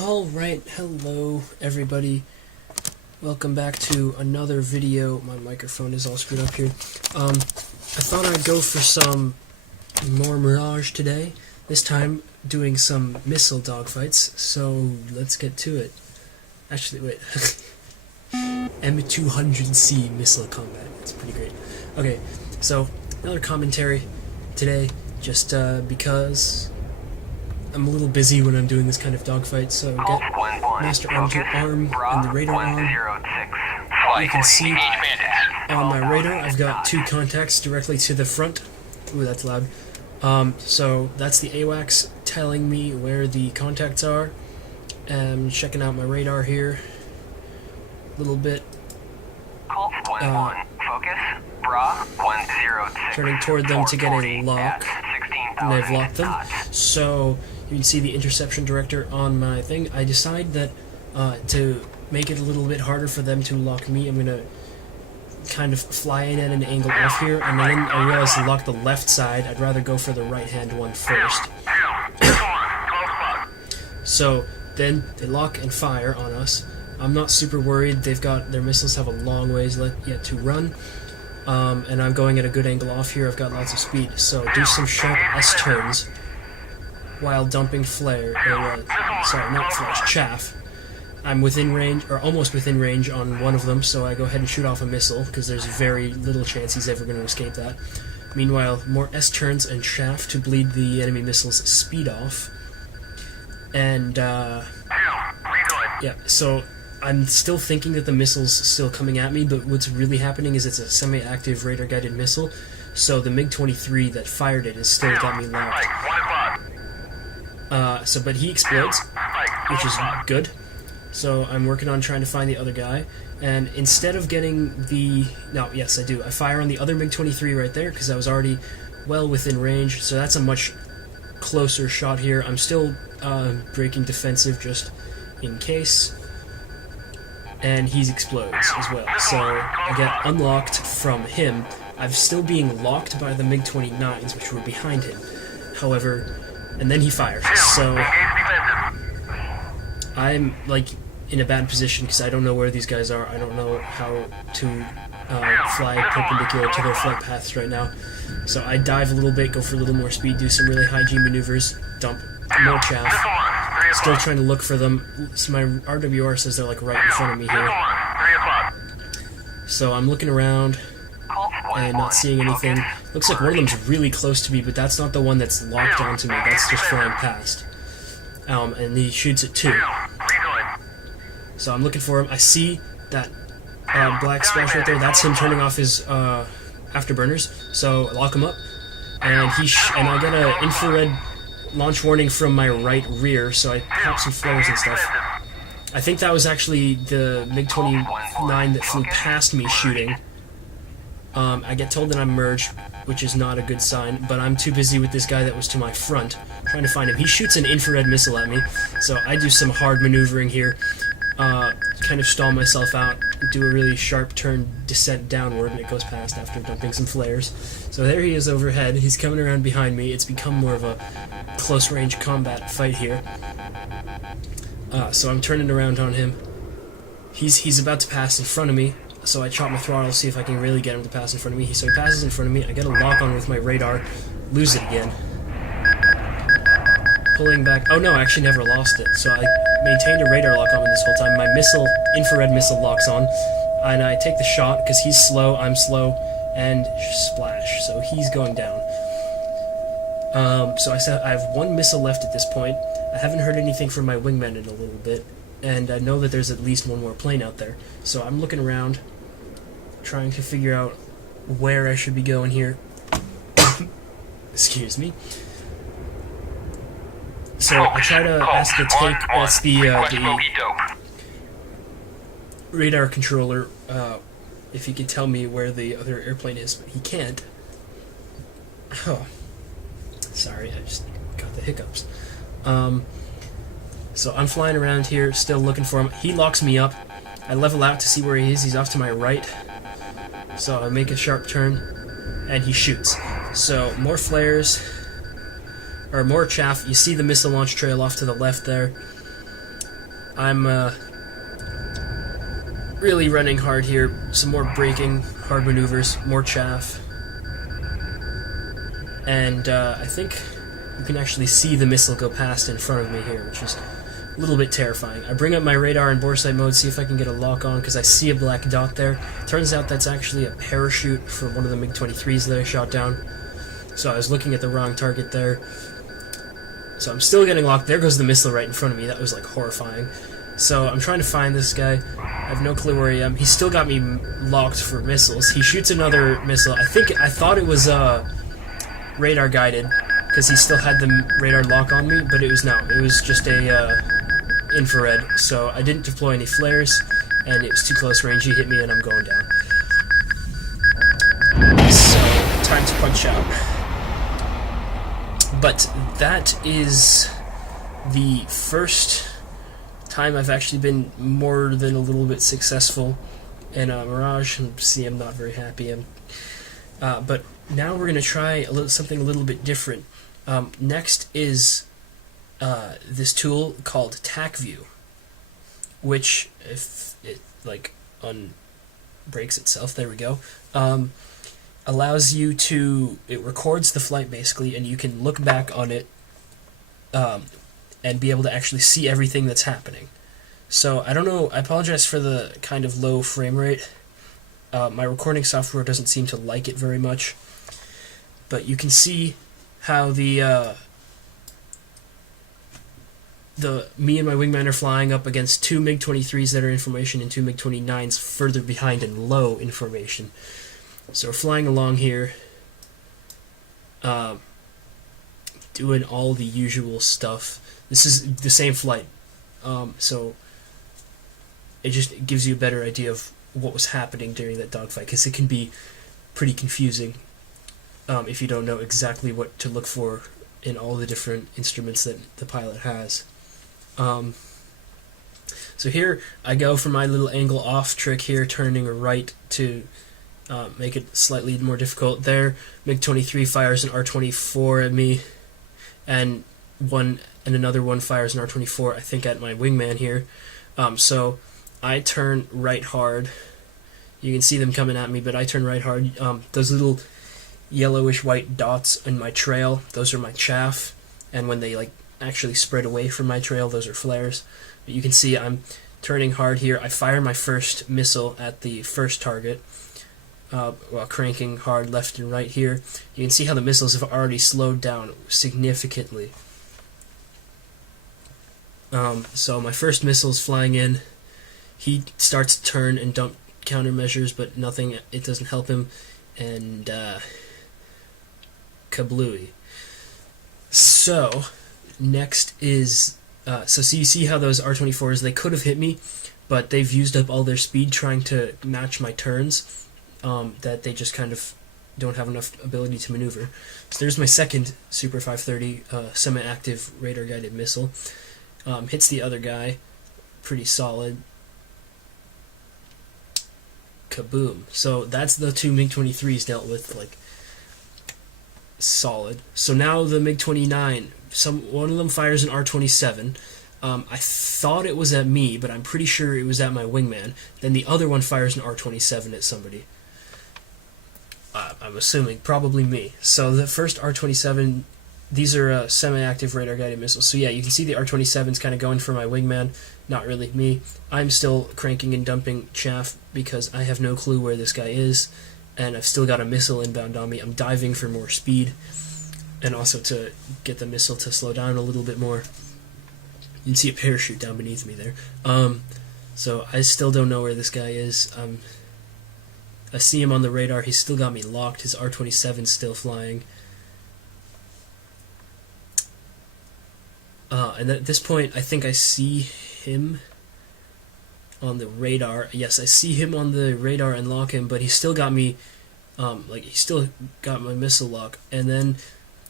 Alright, hello everybody. Welcome back to another video. My microphone is all screwed up here. I thought I'd go for some more Mirage today. This time doing some missile dogfights, so let's get to it. Actually, wait. M200C Missile Combat. It's pretty great. Okay, so another commentary today, just because I'm a little busy when I'm doing this kind of dogfight, so get Master Arm to arm and the radar on. You can see on my radar I've got two contacts directly to the front. Ooh, that's loud. So that's the AWACS telling me where the contacts are. And checking out my radar here a little bit. Turning toward them to get a lock, and I've locked them. So you can see the interception director on my thing. I decide that to make it a little bit harder for them to lock me, I'm gonna kind of fly in at an angle off here, and then I realize to lock the left side. I'd rather go for the right hand one first. So then they lock and fire on us. I'm not super worried. They've got their missiles have a long ways yet to run, and I'm going at a good angle off here. I've got lots of speed, so do some sharp S-turns while dumping flare, sorry, not flares, chaff. I'm within range, or almost within range on one of them, so I go ahead and shoot off a missile, because there's very little chance he's ever going to escape that. Meanwhile, more S-turns and chaff to bleed the enemy missile's speed off. And, yeah, so I'm still thinking that the missile's still coming at me, but what's really happening is it's a semi-active radar-guided missile, so the MiG-23 that fired it has still got me locked. But he explodes, which is good. So I'm working on trying to find the other guy, and instead of getting the... No, yes, I do. I fire on the other MiG-23 right there, because I was already well within range, so that's a much closer shot here. I'm still breaking defensive just in case, and he explodes as well. So I get unlocked from him. I'm still being locked by the MiG-29s, which were behind him. However, and then he fires, so I'm, like, in a bad position because I don't know where these guys are. I don't know how to fly perpendicular to their flight paths right now. So I dive a little bit, go for a little more speed, do some really high G maneuvers, dump more chaff. Still trying to look for them. So my RWR says they're, like, right in front of me here. So I'm looking around and not seeing anything. Looks like one of them's really close to me, but that's not the one that's locked onto me. That's just flying past. And he shoots it too. So I'm looking for him. I see that black splash right there. That's him turning off his afterburners. So I lock him up, and I get an infrared launch warning from my right rear. So I pop some flares and stuff. I think that was actually the MiG-29 that flew past me shooting. I get told that I'm merged, which is not a good sign, but I'm too busy with this guy that was to my front, trying to find him. He shoots an infrared missile at me, so I do some hard maneuvering here, kind of stall myself out, do a really sharp turn descent downward, and it goes past after dumping some flares. So there he is overhead. He's coming around behind me. It's become more of a close-range combat fight here. So I'm turning around on him. He's about to pass in front of me. So I chop my throttle, see if I can really get him to pass in front of me. So he passes in front of me, I get a lock on with my radar, lose it again. Pulling back, oh no, I actually never lost it. So I maintained a radar lock on him this whole time. My infrared missile locks on, and I take the shot, because he's slow, I'm slow, and splash, so he's going down. So I have one missile left at this point. I haven't heard anything from my wingman in a little bit, and I know that there's at least one more plane out there. So I'm looking around, trying to figure out where I should be going here. Excuse me. So I try to ask the radar controller if he can tell me where the other airplane is, but he can't. Oh, sorry, I just got the hiccups. So I'm flying around here, still looking for him. He locks me up. I level out to see where he is. He's off to my right. So I make a sharp turn, and he shoots. So more flares, or more chaff. You see the missile launch trail off to the left there. I'm really running hard here. Some more braking, hard maneuvers, more chaff. And I think you can actually see the missile go past in front of me here, which is a little bit terrifying. I bring up my radar in boresight mode, see if I can get a lock on, because I see a black dot there. Turns out that's actually a parachute from one of the MiG-23s that I shot down. So I was looking at the wrong target there. So I'm still getting locked. There goes the missile right in front of me. That was like horrifying. So I'm trying to find this guy. I have no clue where I am. He's still got me locked for missiles. He shoots another missile. I thought it was radar guided, because he still had the radar lock on me, but it was no. It was just a infrared. So I didn't deploy any flares, and it was too close range. He hit me, and I'm going down. So time to punch out. But that is the first time I've actually been more than a little bit successful in Mirage. See, I'm not very happy. But now we're going to try something a little bit different. Next is this tool called Tacview, which, if it unbreaks itself, there we go, allows you to, it records the flight basically, and you can look back on it and be able to actually see everything that's happening. So I don't know, I apologize for the kind of low frame rate. My recording software doesn't seem to like it very much, but you can see how the me and my wingman are flying up against two MiG-23s that are in formation and two MiG-29s further behind in low in formation. So we're flying along here, doing all the usual stuff. This is the same flight, so it just gives you a better idea of what was happening during that dogfight, because it can be pretty confusing if you don't know exactly what to look for in all the different instruments that the pilot has. So here I go for my little angle off trick here, turning right to make it slightly more difficult. There, MiG-23 fires an R-24 at me, and another one fires an R-24, I think, at my wingman here. So I turn right hard. You can see them coming at me, but I turn right hard. Those little yellowish white dots in my trail, those are my chaff, and when they actually spread away from my trail, those are flares. But you can see I'm turning hard here. I fire my first missile at the first target, while cranking hard left and right here. You can see how the missiles have already slowed down significantly. So my first missile's flying in. He starts to turn and dump countermeasures, but nothing, it doesn't help him, and kablooey. So next is so you see how those R-24s, they could have hit me, but they've used up all their speed trying to match my turns, that they just kind of don't have enough ability to maneuver. So there's my second Super 530 semi-active radar-guided missile. Hits the other guy, pretty solid. Kaboom. So that's the two MiG-23s dealt with, solid. So now the MiG-29, one of them fires an R-27. I thought it was at me, but I'm pretty sure it was at my wingman. Then the other one fires an R-27 at somebody. I'm assuming probably me. So the first R-27, these are semi-active radar-guided missiles. So yeah, you can see the R-27's kind of going for my wingman, not really me. I'm still cranking and dumping chaff because I have no clue where this guy is, and I've still got a missile inbound on me. I'm diving for more speed, and also to get the missile to slow down a little bit more. You can see a parachute down beneath me there. So I still don't know where this guy is. I see him on the radar. He's still got me locked. His R-27's still flying. And at this point, I think I see him on the radar. Yes, I see him on the radar and lock him, but he's still got me, he's still got my missile lock. And then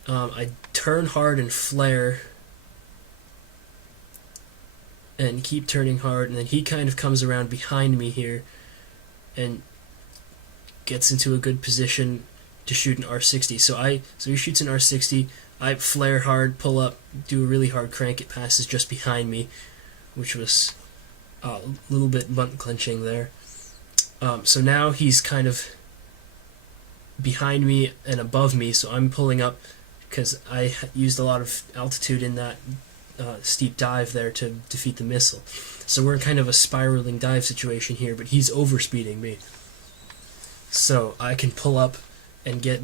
I turn hard and flare and keep turning hard, and then he kind of comes around behind me here and gets into a good position to shoot an R-60. So he shoots an R-60. I flare hard, pull up, do a really hard crank. It passes just behind me, which was A little bit butt clenching there. So now he's kind of behind me and above me, so I'm pulling up because I used a lot of altitude in that steep dive there to defeat the missile. So we're in kind of a spiraling dive situation here, but he's overspeeding me. So I can pull up and get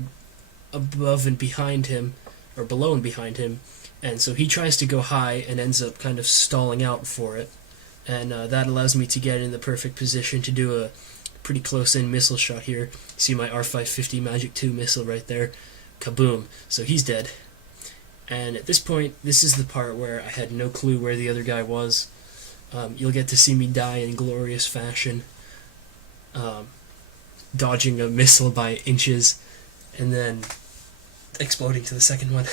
above and behind him, or below and behind him, and so he tries to go high and ends up kind of stalling out for it, and that allows me to get in the perfect position to do a pretty close-in missile shot here. See my R550 Magic 2 missile right there. Kaboom. So he's dead. And at this point, this is the part where I had no clue where the other guy was. You'll get to see me die in glorious fashion, dodging a missile by inches, and then exploding to the second one.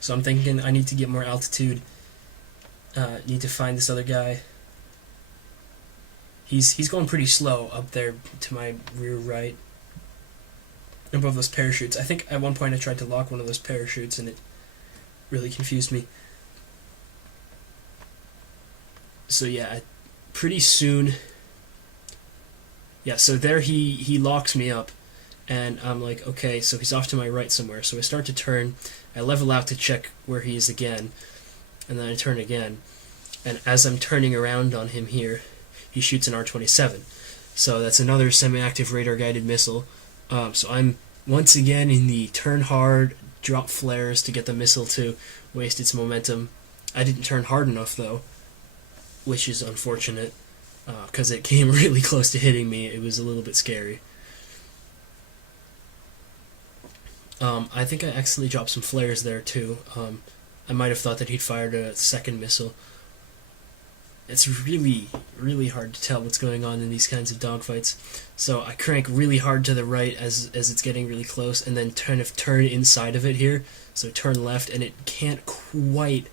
So I'm thinking I need to get more altitude. Need to find this other guy. He's going pretty slow up there to my rear right, above those parachutes. I think at one point I tried to lock one of those parachutes and it really confused me. So yeah, pretty soon. Yeah, so there he locks me up, and I'm like, okay, so he's off to my right somewhere. So I start to turn, I level out to check where he is again, and then I turn again. And as I'm turning around on him here, he shoots an R-27. So that's another semi-active radar-guided missile. So I'm once again in the turn hard, drop flares to get the missile to waste its momentum. I didn't turn hard enough though, which is unfortunate, because it came really close to hitting me. It was a little bit scary. I think I accidentally dropped some flares there too. I might have thought that he'd fired a second missile. It's really, really hard to tell what's going on in these kinds of dogfights. So I crank really hard to the right as it's getting really close, and then kind of turn inside of it here. So turn left, and it can't quite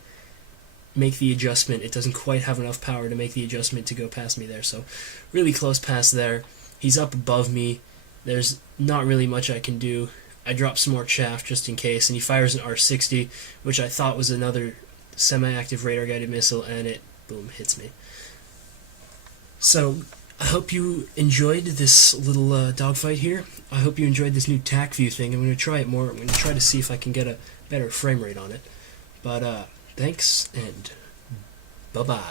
make the adjustment. It doesn't quite have enough power to make the adjustment to go past me there. So really close pass there. He's up above me. There's not really much I can do. I drop some more chaff just in case, and he fires an R-60, which I thought was another semi-active radar-guided missile, and it boom, hits me. So, I hope you enjoyed this little dogfight here. I hope you enjoyed this new Tacview thing. I'm going to try it more. I'm going to try to see if I can get a better frame rate on it. But, thanks, and bye-bye.